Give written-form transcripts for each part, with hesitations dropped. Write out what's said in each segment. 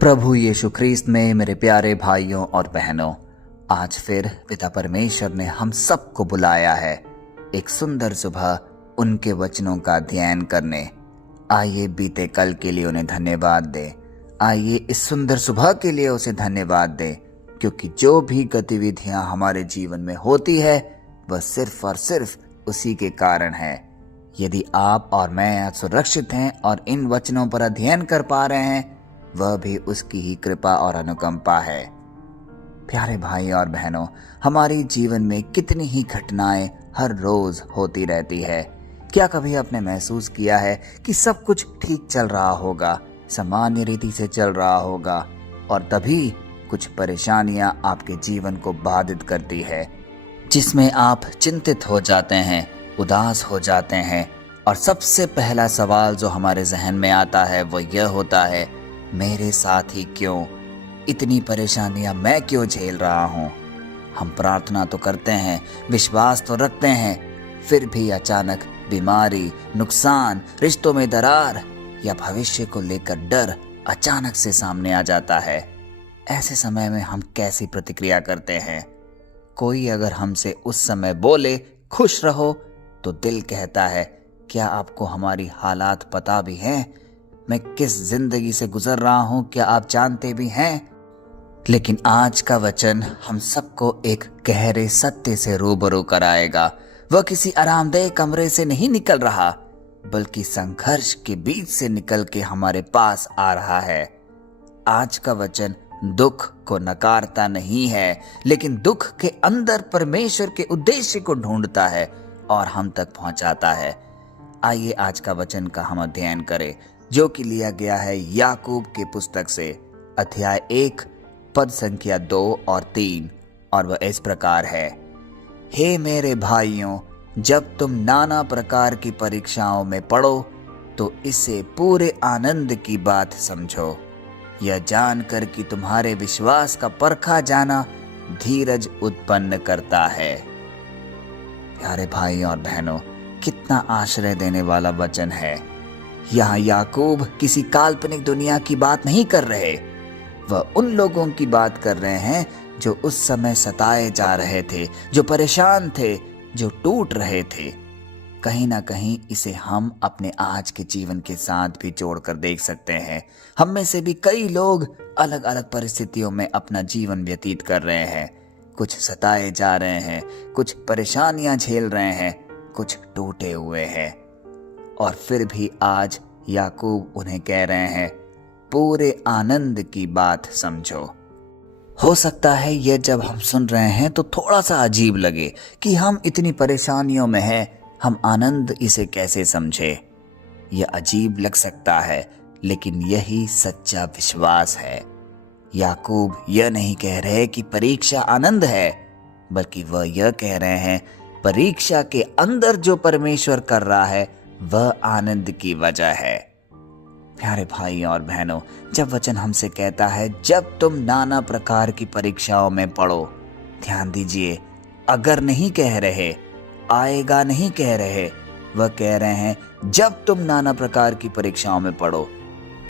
प्रभु यीशु ख्रीस्त में मेरे प्यारे भाइयों और बहनों, आज फिर पिता परमेश्वर ने हम सबको बुलाया है एक सुंदर सुबह उनके वचनों का अध्ययन करने। आइए बीते कल के लिए उन्हें धन्यवाद दें। आइए इस सुंदर सुबह के लिए उसे धन्यवाद दें, क्योंकि जो भी गतिविधियां हमारे जीवन में होती है वह सिर्फ और सिर्फ उसी के कारण है। यदि आप और मैं आज सुरक्षित हैं और इन वचनों पर अध्ययन कर पा रहे हैं, वह भी उसकी ही कृपा और अनुकंपा है। प्यारे भाई और बहनों, हमारी जीवन में कितनी ही घटनाएं हर रोज होती रहती है। क्या कभी आपने महसूस किया है कि सब कुछ ठीक चल रहा होगा, सामान्य रीति से चल रहा होगा, और तभी कुछ परेशानियां आपके जीवन को बाधित करती है, जिसमें आप चिंतित हो जाते हैं, उदास हो जाते हैं, और सबसे पहला सवाल जो हमारे जहन में आता है वो यह होता है, मेरे साथ ही क्यों? इतनी परेशानियां मैं क्यों झेल रहा हूं? हम प्रार्थना तो करते हैं, विश्वास तो रखते हैं, फिर भी अचानक बीमारी, नुकसान, रिश्तों में दरार या भविष्य को लेकर डर अचानक से सामने आ जाता है। ऐसे समय में हम कैसी प्रतिक्रिया करते हैं? कोई अगर हमसे उस समय बोले खुश रहो, तो दिल कहता है, क्या आपको हमारी हालात पता भी हैं? मैं किस जिंदगी से गुजर रहा हूं, क्या आप जानते भी हैं? लेकिन आज का वचन हम सबको एक गहरे सत्य से रूबरू कराएगा। वह किसी आरामदेह कमरे से नहीं निकल रहा, बल्कि संघर्ष के बीच से निकल के हमारे पास आ रहा है। आज का वचन दुख को नकारता नहीं है, लेकिन दुख के अंदर परमेश्वर के उद्देश्य को ढूंढता है और हम तक पहुंचाता है। आइए आज का वचन का हम अध्ययन करें, जो कि लिया गया है याकूब के पुस्तक से, अध्याय 1 पद संख्या 2 और 3, और वह इस प्रकार है। हे मेरे भाइयों, जब तुम नाना प्रकार की परीक्षाओं में पड़ो तो इसे पूरे आनंद की बात समझो, यह जानकर कि तुम्हारे विश्वास का परखा जाना धीरज उत्पन्न करता है। प्यारे भाई और बहनों, कितना आश्रय देने वाला वचन है। यहाँ याकूब किसी काल्पनिक दुनिया की बात नहीं कर रहे, वह उन लोगों की बात कर रहे हैं जो उस समय सताए जा रहे थे, जो परेशान थे, जो टूट रहे थे। कहीं ना कहीं इसे हम अपने आज के जीवन के साथ भी जोड़कर देख सकते हैं। हम में से भी कई लोग अलग अलग परिस्थितियों में अपना जीवन व्यतीत कर रहे हैं। कुछ सताए जा रहे हैं, कुछ परेशानियां झेल रहे हैं, कुछ टूटे हुए हैं, और फिर भी आज याकूब उन्हें कह रहे हैं, पूरे आनंद की बात समझो। हो सकता है यह जब हम सुन रहे हैं तो थोड़ा सा अजीब लगे कि हम इतनी परेशानियों में हैं, हम आनंद इसे कैसे समझे। यह अजीब लग सकता है, लेकिन यही सच्चा विश्वास है। याकूब यह नहीं कह रहे कि परीक्षा आनंद है, बल्कि वह यह कह रहे हैं, परीक्षा के अंदर जो परमेश्वर कर रहा है वह आनंद की वजह है। प्यारे भाई और बहनों, जब वचन हमसे कहता है जब तुम नाना प्रकार की परीक्षाओं में पड़ो, ध्यान दीजिए, अगर नहीं कह रहे, आएगा नहीं कह रहे, वह कह रहे हैं जब तुम नाना प्रकार की परीक्षाओं में पड़ो।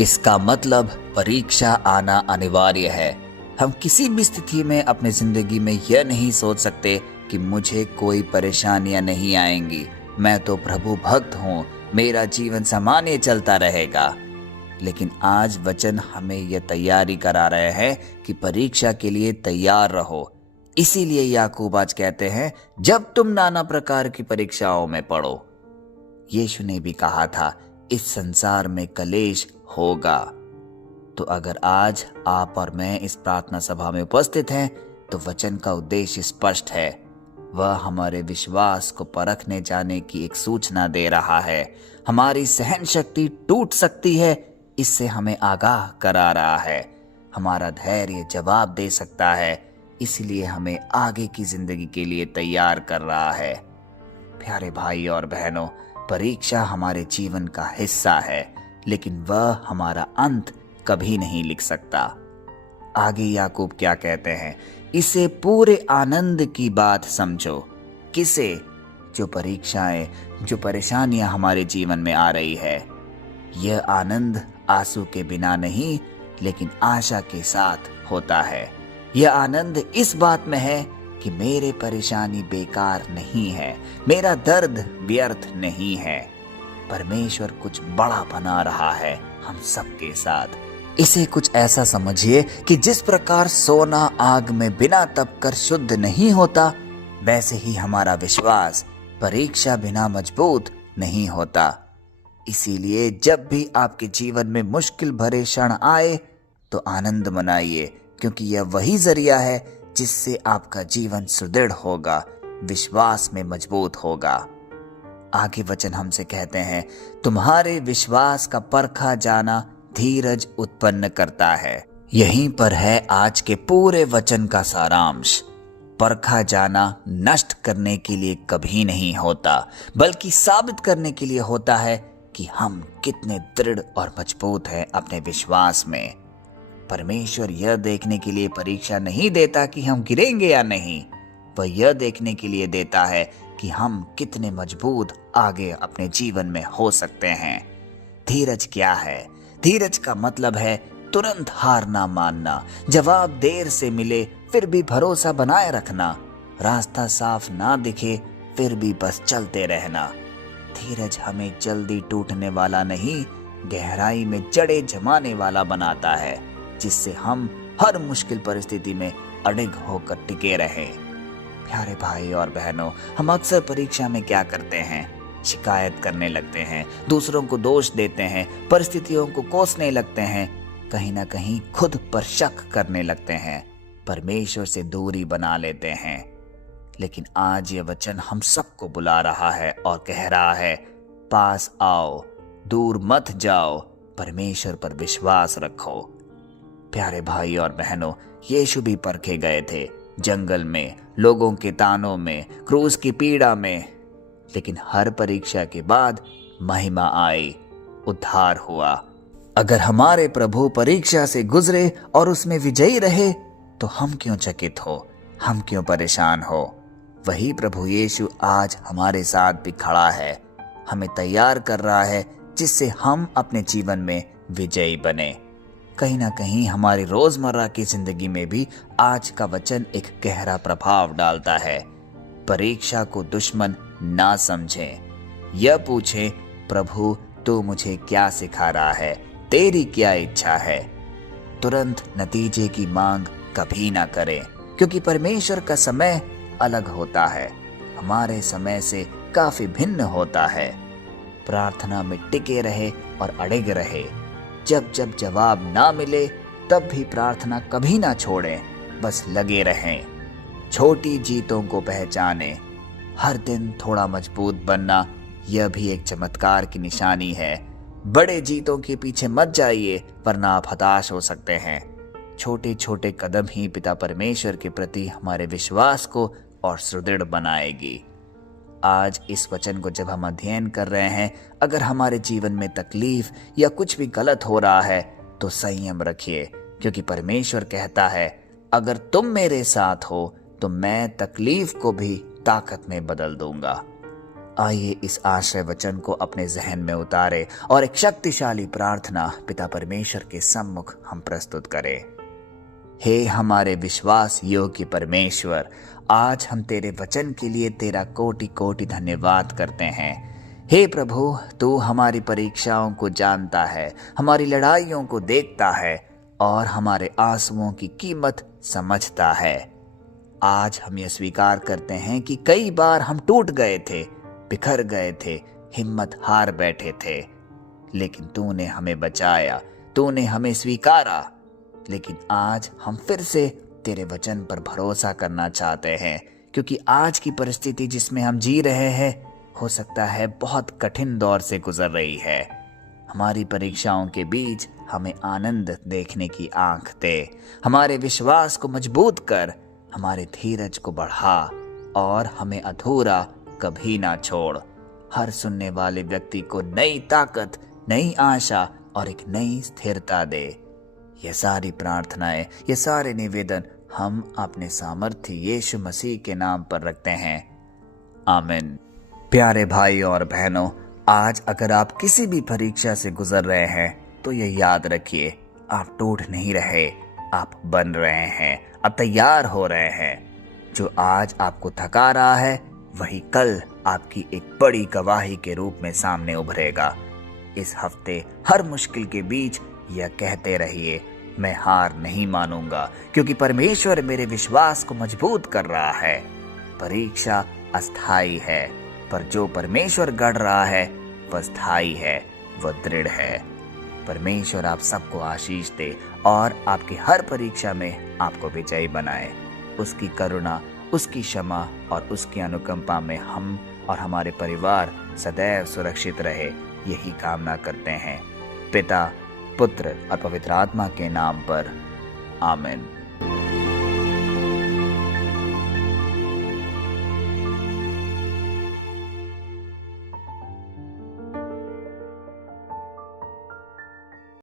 इसका मतलब परीक्षा आना अनिवार्य है। हम किसी भी स्थिति में अपनी जिंदगी में यह नहीं सोच सकते कि मुझे कोई परेशानियां नहीं आएंगी, मैं तो प्रभु भक्त हूँ, मेरा जीवन सामान्य चलता रहेगा। लेकिन आज वचन हमें यह तैयारी करा रहे हैं कि परीक्षा के लिए तैयार रहो। इसीलिए याकूब आज कहते हैं जब तुम नाना प्रकार की परीक्षाओं में पड़ो। यीशु ने भी कहा था इस संसार में कलेश होगा। तो अगर आज आप और मैं इस प्रार्थना सभा में उपस्थित हैं, तो वचन का उद्देश्य स्पष्ट है। वह हमारे विश्वास को परखने जाने की एक सूचना दे रहा है। हमारी सहन शक्ति टूट सकती है, इससे हमें आगाह करा रहा है। हमारा धैर्य जवाब दे सकता है, इसलिए हमें आगे की जिंदगी के लिए तैयार कर रहा है। प्यारे भाई और बहनों, परीक्षा हमारे जीवन का हिस्सा है, लेकिन वह हमारा अंत कभी नहीं लिख सकता। आगे याकूब क्या कहते हैं, इसे पूरे आनंद की बात समझो। किसे? जो परीक्षाएं, जो परेशानियां हमारे जीवन में आ रही है। यह आनंद आंसू के बिना नहीं, लेकिन आशा के साथ होता है। यह आनंद इस बात में है कि मेरे परेशानी बेकार नहीं है, मेरा दर्द व्यर्थ नहीं है। परमेश्वर कुछ बड़ा बना रहा है हम सबके साथ। इसे कुछ ऐसा समझिए कि जिस प्रकार सोना आग में बिना तप कर शुद्ध नहीं होता, वैसे ही हमारा विश्वास परीक्षा बिना मजबूत नहीं होता। इसीलिए जब भी आपके जीवन में मुश्किल भरे क्षण आए तो आनंद मनाइए, क्योंकि यह वही जरिया है जिससे आपका जीवन सुदृढ़ होगा, विश्वास में मजबूत होगा। आगे वचन हमसे कहते हैं, तुम्हारे विश्वास का परखा जाना धीरज उत्पन्न करता है। यहीं पर है आज के पूरे वचन का सारांश। परखा जाना नष्ट करने के लिए कभी नहीं होता, बल्कि साबित करने के लिए होता है कि हम कितने दृढ़ और मजबूत हैं अपने विश्वास में। परमेश्वर यह देखने के लिए परीक्षा नहीं देता कि हम गिरेंगे या नहीं, वह यह देखने के लिए देता है कि हम कितने मजबूत आगे अपने जीवन में हो सकते हैं। धीरज क्या है? धीरज का मतलब है तुरंत हार ना मानना, जवाब देर से मिले फिर भी भरोसा बनाए रखना, रास्ता साफ ना दिखे फिर भी बस चलते रहना। धीरज हमें जल्दी टूटने वाला नहीं, गहराई में जड़ें जमाने वाला बनाता है, जिससे हम हर मुश्किल परिस्थिति में अडिग होकर टिके रहें। प्यारे भाई और बहनों, हम अक्सर परीक्षा में क्या करते हैं? शिकायत करने लगते हैं, दूसरों को दोष देते हैं, परिस्थितियों को कोसने लगते हैं, कहीं ना कहीं खुद पर शक करने लगते हैं, परमेश्वर से दूरी बना लेते हैं। लेकिन आज ये वचन हम सबको बुला रहा है और कह रहा है, पास आओ, दूर मत जाओ, परमेश्वर पर विश्वास रखो। प्यारे भाई और बहनों, यीशु भी परखे गए थे, जंगल में, लोगों के तानों में, क्रूस की पीड़ा में, लेकिन हर परीक्षा के बाद महिमा आई, उद्धार हुआ। अगर हमारे प्रभु परीक्षा से गुजरे और उसमें विजयी रहे तो हम क्यों चकित हो, हम क्यों परेशान हो? वही प्रभु यीशु आज हमारे साथ भी खड़ा है, हमें तैयार कर रहा है जिससे हम अपने जीवन में विजयी बने। कहीं ना कहीं हमारी रोजमर्रा की जिंदगी में भी आज का वचन एक गहरा प्रभाव डालता है। परीक्षा को दुश्मन ना समझें, यह पूछें, प्रभु तू मुझे क्या सिखा रहा है, तेरी क्या इच्छा है। तुरंत नतीजे की मांग कभी ना करें, क्योंकि परमेश्वर का समय अलग होता है, हमारे समय से काफी भिन्न होता है। प्रार्थना में टिके रहे और अड़िग रहे। जब जब जवाब ना मिले तब भी प्रार्थना कभी ना छोड़ें, बस लगे रहें। छोटी जीतों को पहचानें, हर दिन थोड़ा मजबूत बनना यह भी एक चमत्कार की निशानी है। बड़े जीतों के पीछे मत जाइए, वरना आप हताश हो सकते हैं। छोटे छोटे कदम ही पिता परमेश्वर के प्रति हमारे विश्वास को और सुदृढ़ बनाएगी। आज इस वचन को जब हम अध्ययन कर रहे हैं, अगर हमारे जीवन में तकलीफ या कुछ भी गलत हो रहा है तो संयम रखिए, क्योंकि परमेश्वर कहता है, अगर तुम मेरे साथ हो तो मैं तकलीफ को भी ताकत में बदल दूंगा। आइए इस आश्रय वचन को अपने जहन में उतारे और एक शक्तिशाली प्रार्थना पिता परमेश्वर के सम्मुख हम प्रस्तुत करें। हे हमारे विश्वास योग्य परमेश्वर, आज हम तेरे वचन के लिए तेरा कोटि कोटि धन्यवाद करते हैं। हे प्रभु, तू हमारी परीक्षाओं को जानता है, हमारी लड़ाइयों को देखता है और हमारे आंसुओं की कीमत समझता है। आज हम यह स्वीकार करते हैं कि कई बार हम टूट गए थे, बिखर गए थे, हिम्मत हार बैठे थे, लेकिन तूने हमें बचाया, तूने हमें स्वीकारा। लेकिन आज हम फिर से तेरे वचन पर भरोसा करना चाहते हैं, क्योंकि आज की परिस्थिति जिसमें हम जी रहे हैं हो सकता है बहुत कठिन दौर से गुजर रही है। हमारी परीक्षाओं के बीच हमें आनंद देखने की आंख दे, हमारे विश्वास को मजबूत कर, हमारे धीरज को बढ़ा और हमें अधूरा कभी ना छोड़। हर सुनने वाले व्यक्ति को नई ताकत, नई आशा और एक नई स्थिरता दे। ये सारी प्रार्थनाएं, ये सारे निवेदन हम अपने सामर्थ्य यीशु मसीह के नाम पर रखते हैं। आमीन। प्यारे भाई और बहनों, आज अगर आप किसी भी परीक्षा से गुजर रहे हैं तो ये याद रखिए, आप टूट नहीं रहे, आप बन रहे हैं, अब तैयार हो रहे हैं। जो आज आपको थका रहा है वही कल आपकी एक बड़ी गवाही के रूप में सामने उभरेगा। इस हफ्ते हर मुश्किल के बीच यह कहते रहिए, मैं हार नहीं मानूंगा, क्योंकि परमेश्वर मेरे विश्वास को मजबूत कर रहा है। परीक्षा अस्थाई है, पर जो परमेश्वर गढ़ रहा है वह स्थायी है, वह दृढ़ है। परमेश्वर आप सबको आशीष दे और आपकी हर परीक्षा में आपको विजयी बनाए। उसकी करुणा, उसकी क्षमा और उसकी अनुकंपा में हम और हमारे परिवार सदैव सुरक्षित रहे, यही कामना करते हैं। पिता, पुत्र और पवित्र आत्मा के नाम पर, आमीन।